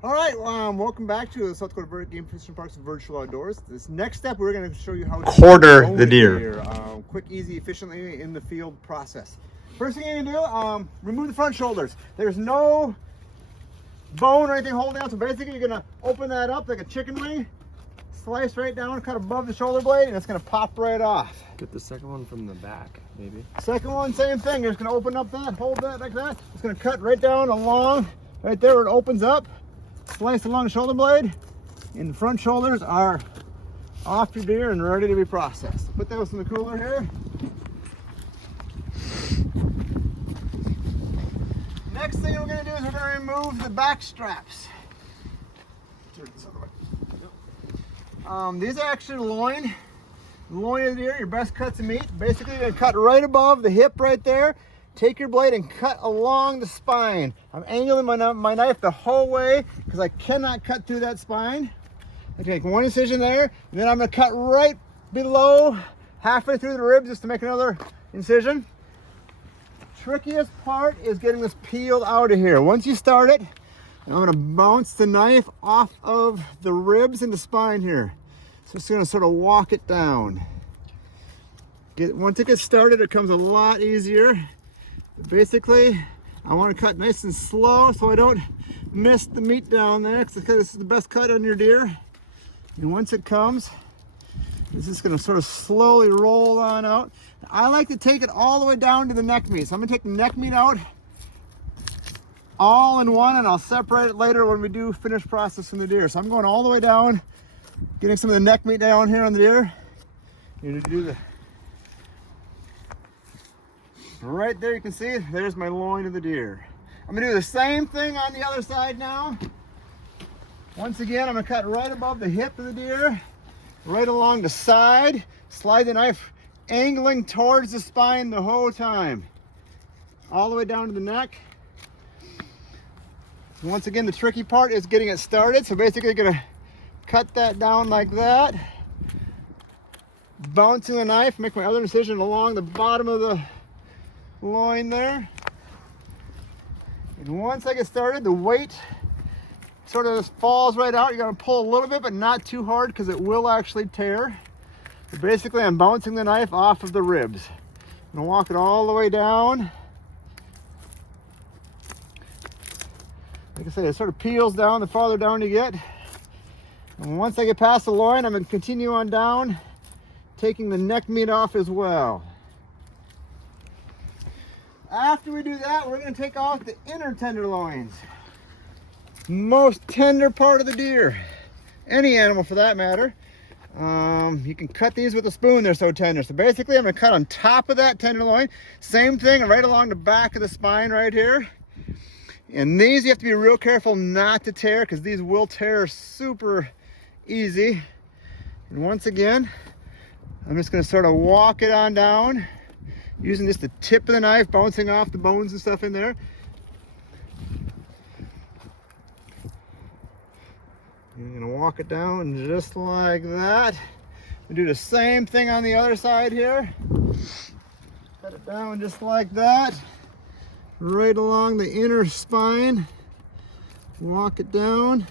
All right, welcome back to the South Dakota Game Fishing Parks and Virtual Outdoors. This next step, we're going to show you how to quarter the deer. Quick, easy, efficiently in the field process. First thing you're going to do, remove the front shoulders. There's no bone or anything holding out, so basically you're going to open that up like a chicken wing, slice right down, cut above the shoulder blade, and it's going to pop right off. Get the second one from the back, maybe. Second one, same thing. You're just going to open up that, hold that like that. It's going to cut right down along, right there where it opens up. Slice along the shoulder blade, and the front shoulders are off your deer and ready to be processed. Put those in the cooler here. Next thing we're going to do is we're going to remove the back straps. These are actually loin of the deer, your best cuts of meat. Basically, you're going to cut right above the hip right there. Take your blade and cut along the spine. I'm angling my knife the whole way because I cannot cut through that spine. I take one incision there, and then I'm going to cut right below, halfway through the ribs, just to make another incision. Trickiest part is getting this peeled out of here. Once you start it, I'm going to bounce the knife off of the ribs and the spine here. So it's going to sort of walk it down. Once it gets started, it comes a lot easier. Basically, I want to cut nice and slow so I don't miss the meat down there, because this is the best cut on your deer. And once it comes, it's just going to sort of slowly roll on out. I like to take it all the way down to the neck meat. So I'm going to take the neck meat out all in one, and I'll separate it later when we do finish processing the deer. So I'm going all the way down, getting some of the neck meat down here on the deer. You need to do the right there, you can see, there's my loin of the deer. I'm gonna do the same thing on the other side now. Once again, I'm gonna cut right above the hip of the deer, right along the side, slide the knife angling towards the spine the whole time, all the way down to the neck. So once again, the tricky part is getting it started. So basically, you're gonna cut that down like that, bouncing the knife, make my other incision along the bottom of the loin there. And once I get started, the weight sort of just falls right out. You're going to pull a little bit, but not too hard, because it will actually tear. So basically, I'm bouncing the knife off of the ribs. I'm going to walk it all the way down. Like I said, it sort of peels down the farther down you get. And once I get past the loin, I'm going to continue on down, taking the neck meat off as well. After we do that, we're going to take off the inner tenderloins. Most tender part of the deer. Any animal for that matter. You can cut these with a spoon, they're so tender. So basically, I'm going to cut on top of that tenderloin. Same thing right along the back of the spine right here. And these you have to be real careful not to tear, because these will tear super easy. And once again, I'm just going to sort of walk it on down, using just the tip of the knife, bouncing off the bones and stuff in there. I'm gonna walk it down just like that. We do the same thing on the other side here. Cut it down just like that, right along the inner spine. Walk it down.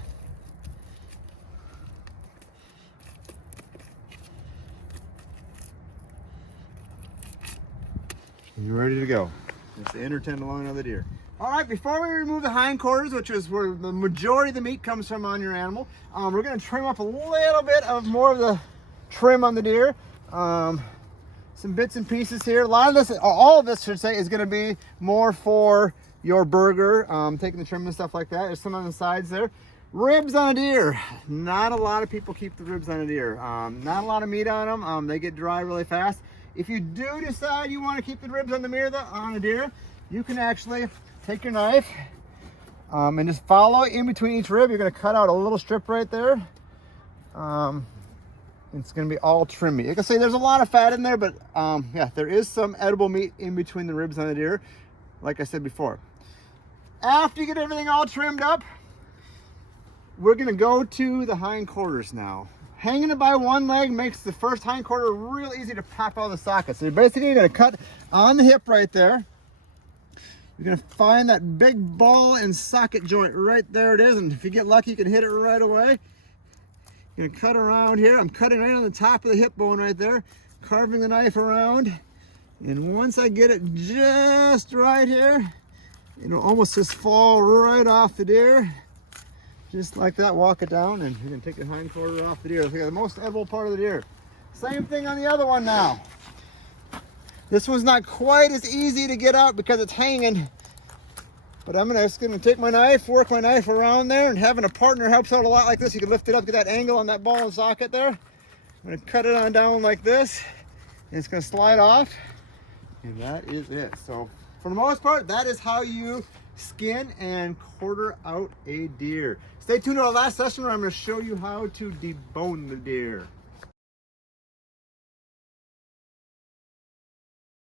You're ready to go. It's the inner tenderloin of the deer. All right, before we remove the hindquarters, which is where the majority of the meat comes from on your animal, we're going to trim up a little bit of more of the trim on the deer. Some bits and pieces here. A lot of this, all of this should say, is going to be more for your burger, taking the trim and stuff like that. There's some on the sides there. Ribs on a deer. Not a lot of people keep the ribs on a deer. Not a lot of meat on them. They get dry really fast. If you do decide you want to keep the ribs on a deer, you can actually take your knife and just follow in between each rib. You're going to cut out a little strip right there. It's going to be all trim meat. Like I say, there's a lot of fat in there, but yeah, there is some edible meat in between the ribs on the deer, like I said before. After you get everything all trimmed up, we're going to go to the hindquarters now. Hanging it by one leg makes the first hindquarter real easy to pop out of the socket. So basically, you're going to cut on the hip right there. You're gonna find that big ball and socket joint right there it is, and if you get lucky, you can hit it right away. You're gonna cut around here. I'm cutting right on the top of the hip bone right there, carving the knife around. And once I get it just right here, it'll almost just fall right off the deer. Just like that, walk it down, and you're gonna take the hind quarter off the deer. Look at the most edible part of the deer. Same thing on the other one now. This one's not quite as easy to get out because it's hanging. But I'm just gonna take my knife, work my knife around there, and having a partner helps out a lot like this. You can lift it up, get that angle on that ball and socket there. I'm gonna cut it on down like this, and it's gonna slide off. And that is it. So for the most part, that is how you skin and quarter out a deer. Stay tuned to our last session where I'm going to show you how to debone the deer.